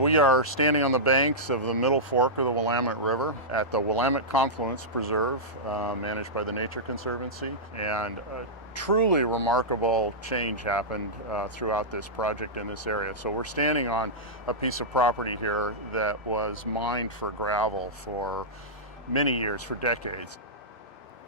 We are standing on the banks of the middle fork of the Willamette River at the Willamette Confluence Preserve, managed by the Nature Conservancy. And a truly remarkable change happened throughout this project in this area. So we're standing on a piece of property here that was mined for gravel for many years, for decades.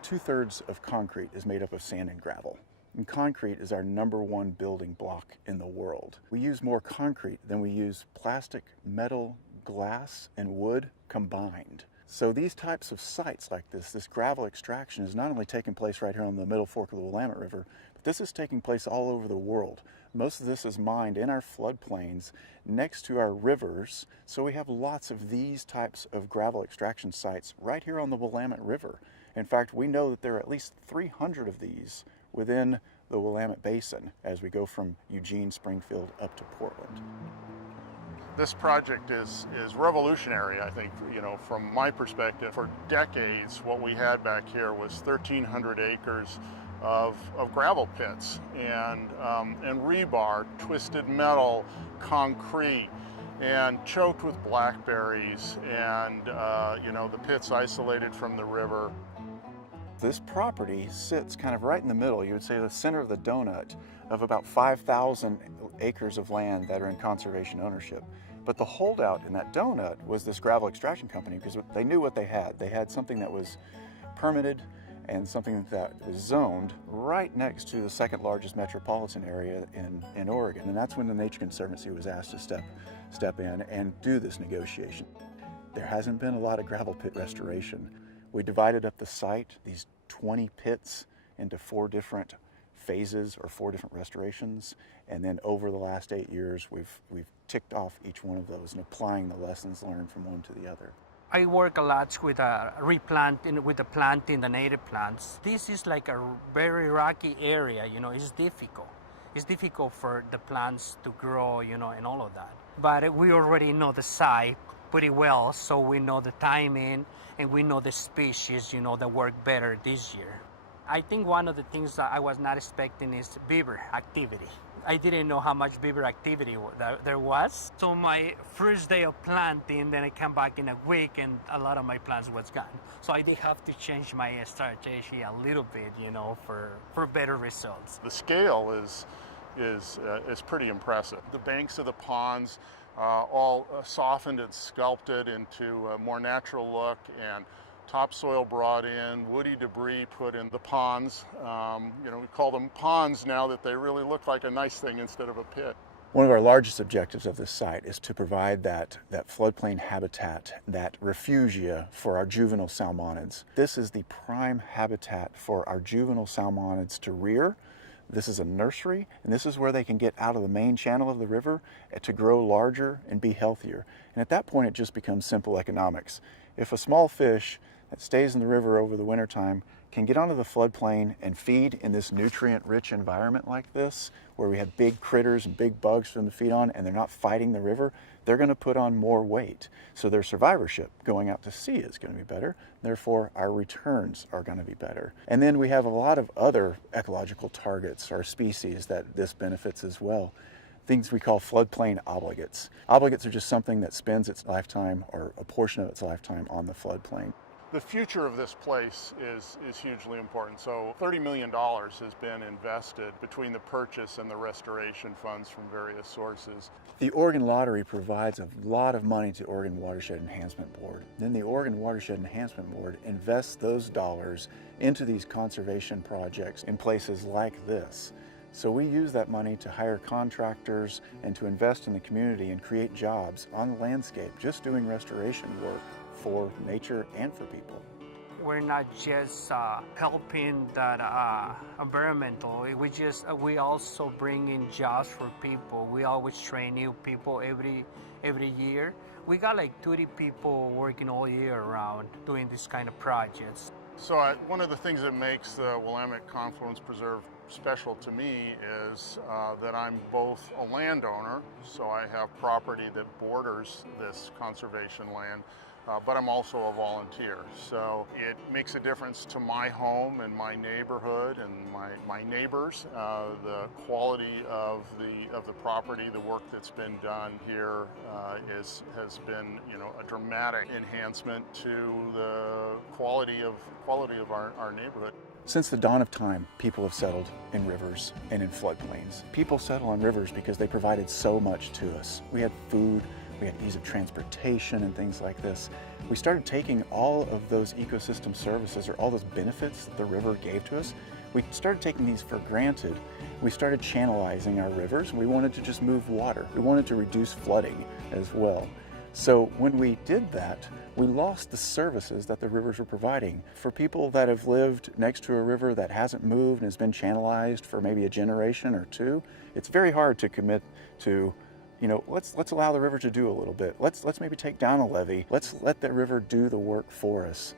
2/3 of concrete is made up of sand and gravel. And concrete is our #1 building block in the world. We use more concrete than we use plastic, metal, glass, and wood combined. So these types of sites like this gravel extraction is not only taking place right here on the middle fork of the Willamette River, but this is taking place all over the world. Most of this is mined in our floodplains next to our rivers, so we have lots of these types of gravel extraction sites right here on the Willamette River. In fact, we know that there are at least 300 of these within the Willamette Basin as we go from Eugene, Springfield up to Portland. This project is revolutionary, I think, from my perspective. For decades, what we had back here was 1,300 acres of gravel pits and rebar, twisted metal, concrete, and choked with blackberries, and the pits isolated from the river. This property sits kind of right in the middle, you would say the center of the donut, of about 5,000 acres of land that are in conservation ownership. But the holdout in that donut was this gravel extraction company, because they knew what they had. They had something that was permitted and something that was zoned right next to the second largest metropolitan area in Oregon. And that's when the Nature Conservancy was asked to step in and do this negotiation. There hasn't been a lot of gravel pit restoration. We divided up the site, these 20 pits, into 4 different phases or 4 different restorations. And then over the last 8 years, we've ticked off each one of those and applying the lessons learned from one to the other. I work a lot with replanting, with the planting the native plants. This is like a very rocky area, it's difficult. It's difficult for the plants to grow, and all of that. But we already know the site pretty well, so we know the timing and we know the species, that work better this year. I think one of the things that I was not expecting is beaver activity. I didn't know how much beaver activity there was. So my first day of planting, then I came back in a week and a lot of my plants was gone. So I did have to change my strategy a little bit, for better results. The scale is pretty impressive. The banks of the ponds all softened and sculpted into a more natural look, and topsoil brought in, woody debris put in the ponds. We call them ponds now that they really look like a nice thing instead of a pit. One of our largest objectives of this site is to provide that floodplain habitat, that refugia for our juvenile salmonids. This is the prime habitat for our juvenile salmonids to rear. This is a nursery, and this is where they can get out of the main channel of the river to grow larger and be healthier. And at that point, it just becomes simple economics. If a small fish that stays in the river over the wintertime can get onto the floodplain and feed in this nutrient-rich environment like this, where we have big critters and big bugs for them to feed on, and they're not fighting the river, they're going to put on more weight. So their survivorship going out to sea is going to be better. Therefore, our returns are going to be better. And then we have a lot of other ecological targets or species that this benefits as well. Things we call floodplain obligates. Obligates are just something that spends its lifetime or a portion of its lifetime on the floodplain. The future of this place is hugely important. So $30 million has been invested between the purchase and the restoration funds from various sources. The Oregon Lottery provides a lot of money to Oregon Watershed Enhancement Board. Then the Oregon Watershed Enhancement Board invests those dollars into these conservation projects in places like this. So we use that money to hire contractors and to invest in the community and create jobs on the landscape, just doing restoration work for nature and for people. We're not just helping that environmental. We also bring in jobs for people. We always train new people every year. We got like 30 people working all year around doing this kind of projects. So one of the things that makes the Willamette Confluence Preserve special to me is that I'm both a landowner, so I have property that borders this conservation land, but I'm also a volunteer. So it makes a difference to my home and my neighborhood and my neighbors. The quality of the property, the work that's been done here has been, you know, a dramatic enhancement to the quality of our neighborhood. Since the dawn of time, people have settled in rivers and in floodplains. People settle on rivers because they provided so much to us. We had food, we had ease of transportation and things like this. We started taking all of those ecosystem services, or all those benefits that the river gave to us. We started taking these for granted. We started channelizing our rivers. We wanted to just move water. We wanted to reduce flooding as well. So when we did that, we lost the services that the rivers were providing. For people that have lived next to a river that hasn't moved and has been channelized for maybe a generation or two, it's very hard to commit to, you know, let's allow the river to do a little bit. Let's maybe take down a levee. Let's let the river do the work for us.